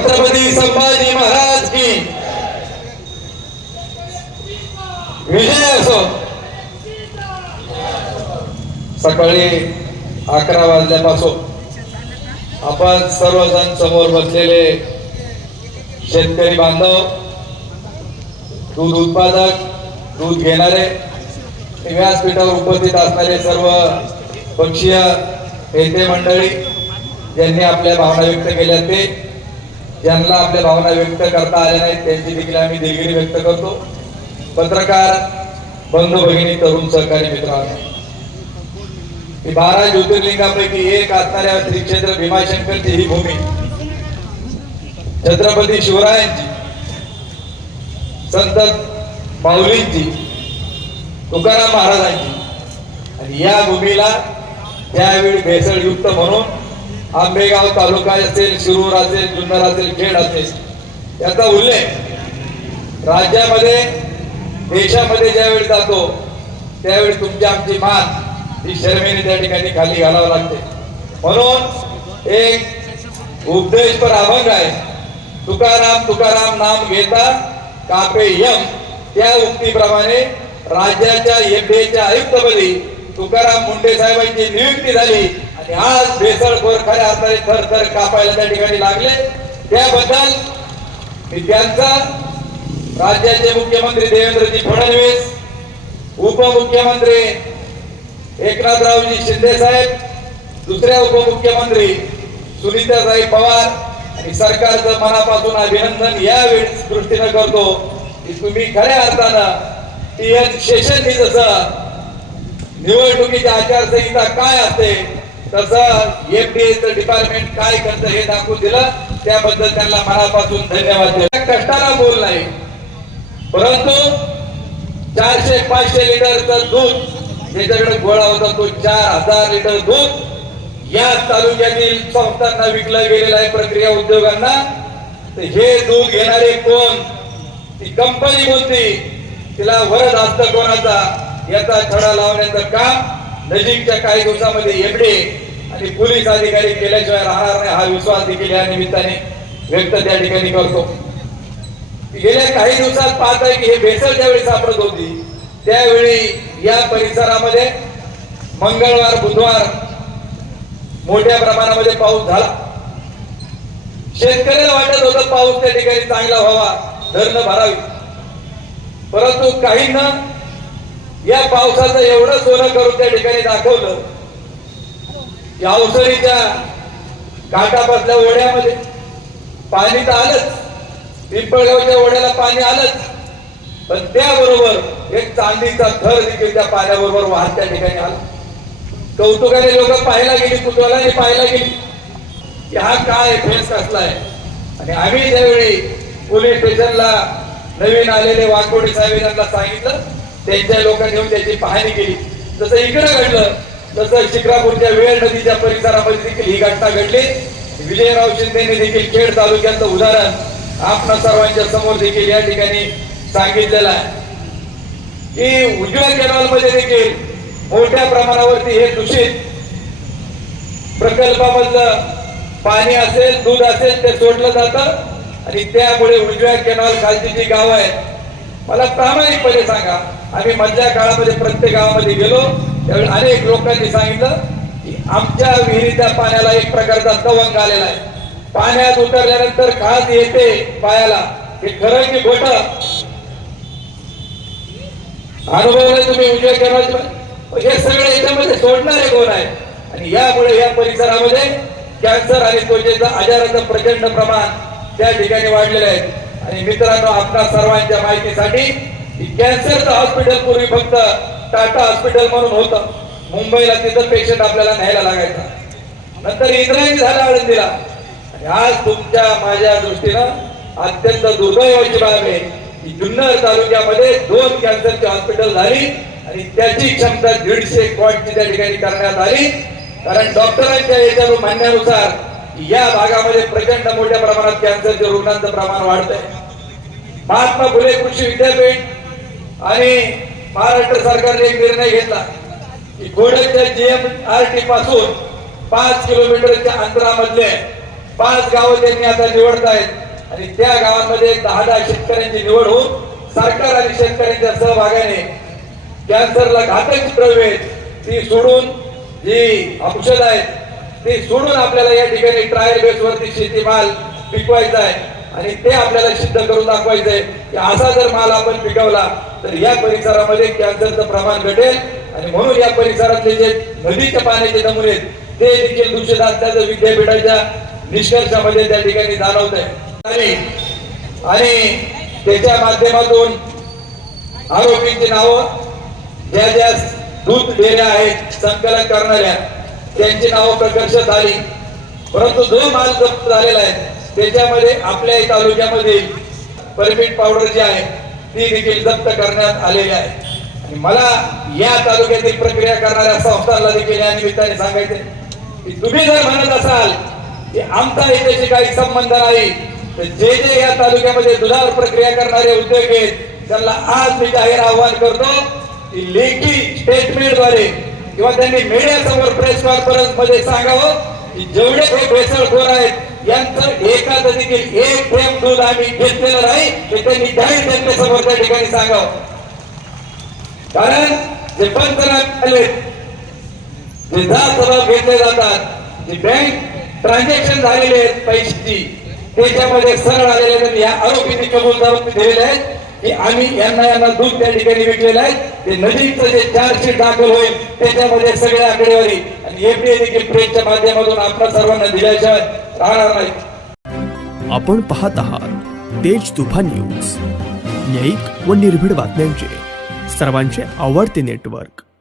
छत्रपती संभाजी महाराज की विजय असो। सकाळी 11 वाजल्यापासून आपण सर्वजण समोर बसलेले शेतकरी बांधव, दूध उत्पादक, दूध घेणारे, व्यासपीठावर उपस्थित असणारे सर्व पक्षीय नेते मंडळी, ज्यांनी आपल्या भावना व्यक्त केल्या, ते ज्यांना आपल्या भावना व्यक्त करता आल्या नाहीत त्यांची देखील आम्ही दिलगिरी व्यक्त करतो। पत्रकार बंधू भगिनी, तरुण सहकारी मित्रांनो, 12 ज्योतिर्लिंगापैकी एक असणाऱ्या श्री क्षेत्र भीमाशंकरची ही भूमी छत्रपती शिवरायांची, संत माऊलींची, तुकाराम महाराजांची, आणि या भूमीला त्यावेळी भेसळयुक्त म्हणून आंबेगाव तालुका असेल, शिरूर असेल, जुन्नर असेल, खेड असेल, याचा उल्लेख राज्यामध्ये, देशामध्ये ज्यावेळी जातो त्यावेळी तुमची आमची मान ही शर्मेने त्या ठिकाणी खाली घालावं लागते। म्हणून एक उपदेशपर अभंग आहे, तुकाराम तुकाराम नाम घेता कापे यम। त्या उक्तीप्रमाणे राज्याच्या एफडीएच्या आयुक्तपदी तुकाराम मुंडे साहेबांची नियुक्ती झाली आणि आज भेसळखोर खऱ्या अर्थाने थर थर कापायला त्या ठिकाणी लागले। त्याबद्दल मी त्यांचा, राज्याचे मुख्यमंत्री देवेंद्रजी फडणवीस, उपमुख्यमंत्री एकनाथरावजी शिंदे साहेब, दुसऱ्या उपमुख्यमंत्री सुनीताताई पवार आणि सरकारचं मनापासून अभिनंदन यावेळी दृष्टीने करतो की तुम्ही खऱ्या अर्थानं टीएन शेषननी जसं निवडणुकीची आचारसंहिता काय असते तसं एफडीएचं डिपार्टमेंट काय करतं हे दाखवून दिलं, त्याबद्दल त्यांना मनापासून धन्यवाद देतो। कष्टाला बोल नाही, परंतु 400-500 लिटरचं दूध ज्याच्याकडे गोळा होता तो 4000 लिटर दूध या तालुक्यातील संस्थांना विकलं गेलेलं आहे, प्रक्रिया उद्योगांना। तर हे दूध घेणारे कोण, ती कंपनी कोणती, तिला वरद हस्त कोणाचा, याचा छडा लावण्याचं काम नजीकच्या काही दिवसामध्ये एफडी आणि पोलीस अधिकारी केल्याशिवाय राहणार नाही, हा विश्वास देखील या निमित्ताने व्यक्त त्या ठिकाणी करतो। गेल्या काही दिवसात पाहत आहे की हे भेसळ ज्यावेळी सापडत होती त्यावेळी या परिसरामध्ये मंगळवार, बुधवार मोठ्या प्रमाणामध्ये पाऊस झाला। शेतकऱ्याला वाटत होतं पाऊस त्या ठिकाणी चांगला व्हावा, धरणं भरावी, परंतु काहींना या पावसाचं एवढं सोनं करून त्या ठिकाणी दाखवलं की अवसरीच्या घाटापासल्या ओढ्यामध्ये पाणी तर आलंच, पिंपळगावच्या ओढ्याला पाणी आलंच, पण त्याबरोबर एक चांदीचा थर देखील त्या पाण्याबरोबर वाहत त्या ठिकाणी आला। कौतुकाने लोक पाहायला गेली, कुतूहलाने पाहायला गेली की हा काय फेस कसला आहे। आणि आम्ही त्यावेळी पोलीस स्टेशनला नवीन आलेले वाघोडे साहेब यांना सांगितलं, त्यांच्या लोकांनी येऊन त्याची पाहणी केली। जसं इकडे घडलं तसं शिक्रापूरच्या वेळ नदीच्या परिसरामध्ये देखील ही घटना घडली। विजयराव शिंदेने देखील खेड तालुक्याचं उदाहरण आपणा सर्वांच्या समोर देखील या ठिकाणी सांगितलेलं आहे की उजव्या कॅनॉलमध्ये देखील मोठ्या प्रमाणावरती हे दूषित प्रकल्पामधलं पाणी असेल, दूध असेल ते सोडलं जातं आणि त्यामुळे उजव्या कॅनॉल खालची जी गाव आहेत, मला प्रामाणिकपणे सांगा, आम्ही मधल्या काळामध्ये प्रत्येक गावामध्ये गेलो त्यावेळी अनेक लोकांनी सांगितलं की आमच्या विहिरीच्या पाण्याला एक प्रकारचा तवंग आलेला आहे, पाण्यात उतरल्यानंतर खास येते पायाला, हे खरं की खोटं? अनुभवलं तुम्ही उजव्या कॅनॉलचं? हे सगळे याच्यामध्ये सोडणारे कोण आहे? आणि यामुळे या परिसरामध्ये कॅन्सर आणि त्वचेचा आजाराचं प्रचंड प्रमाण त्या ठिकाणी वाढलेलं आहे। आणि मित्रांनो, आपल्या सर्वांच्या माहितीसाठी कॅन्सरचं हॉस्पिटल पूर्वी फक्त टाटा हॉस्पिटल म्हणून होतं, मुंबईला तिथं पेशंट आपल्याला न्यायला लागायचा, नंतर इंद्रायणी झाला आळंदीला। आणि आज तुमच्या माझ्या दृष्टीनं अत्यंत दुर्दैवाची बाब आहे की जुन्नर तालुक्यामध्ये 2 कॅन्सरची हॉस्पिटल झाली आणि त्याची क्षमता 150 कोटीची त्या ठिकाणी करण्यात आली, कारण डॉक्टरांच्या याच्या म्हणण्यानुसार या भागामध्ये प्रचंड मोठ्या प्रमाणात कॅन्सरच्या रुग्णांचं प्रमाण वाढतंय। महात्मा फुले कृषी विद्यापीठ आणि महाराष्ट्र सरकारने एक निर्णय घेतला की घोडच्या जीएमआरटी पासून 5 किलोमीटरच्या अंतरामधले 5 गावं त्यांनी आता निवडत आहेत आणि त्या गावामध्ये 10 शेतकऱ्यांची निवड होऊन सरकार आणि शेतकऱ्यांच्या सहभागाने कॅन्सरला घातक द्रव्ये ती सोडून जी औषध आहेत ते सोडून आपल्याला या ठिकाणी ट्रायल बेस वरती शेतीमाल पिकवायचा आहे आणि ते आपल्याला सिद्ध करून दाखवायचं आहे की असा जर माल आपण पिकवला तर या परिसरामध्ये कॅन्सरचं प्रमाण घटेल आणि म्हणून या परिसरातले जे नदीच्या पाण्याचे नमुने ते देखील दूषित असल्याचं विद्यापीठाच्या निष्कर्षामध्ये त्या ठिकाणी जाणवत आहे आणि त्याच्या माध्यमातून आरोपींची नावं ज्या दूध डेऱ्या आहेत संकलन करणाऱ्या त्यांची नावं प्रकर्षित झाली परंतु जो माल जप्त झालेला आहे त्याच्यामध्ये आपल्या तालुक्यामध्ये परमिट पावडर जी आहे ती देखील जप्त करण्यात आलेली आहे आणि मला या तालुक्यातील प्रक्रिया करणाऱ्या संस्थांना देखील या निमित्ताने सांगायचे की तुम्ही जर म्हणत असाल की आमचा याच्याशी काही संबंध नाही तर जे या तालुक्यामध्ये दुधावर प्रक्रिया करणारे उद्योग आहेत त्यांना आज मी जाहीर आवाहन करतो की लेखी स्टेटमेंटद्वारे किंवा त्यांनी मीडिया समोर प्रेस कॉन्फरन्स मध्ये सांगावं की जेवढे हे भेसळखोर आहेत यांचं एकाच देखील एक थेंब दूध आम्ही घेतलेलं नाही हे त्यांनी जाहीर जनतेसमोर त्या ठिकाणी सांगावं कारण जे पंचनामे जे जात घेतले जातात जे बँक ट्रान्झॅक्शन झालेले आहेत पैशाची त्याच्यामध्ये सरळ आलेले या आरोपींनी कबूलदारी दिलेले आहेत की आम्ही यांना दूध त्या ठिकाणी विकलेलं आहे ते नदीचं जे चार्जशीट दाखल होईल त्याच्यामध्ये सगळ्या आकडेवारी आणि एफडीए देखील प्रेसच्या माध्यमातून आपल्या सर्वांना दिल्याशिवाय राहणार नाही। आपण पाहत आहात तेज तुफान न्यूज, न्यायिक व निर्भीड बातम्यांचे सर्वांचे आवडते नेटवर्क।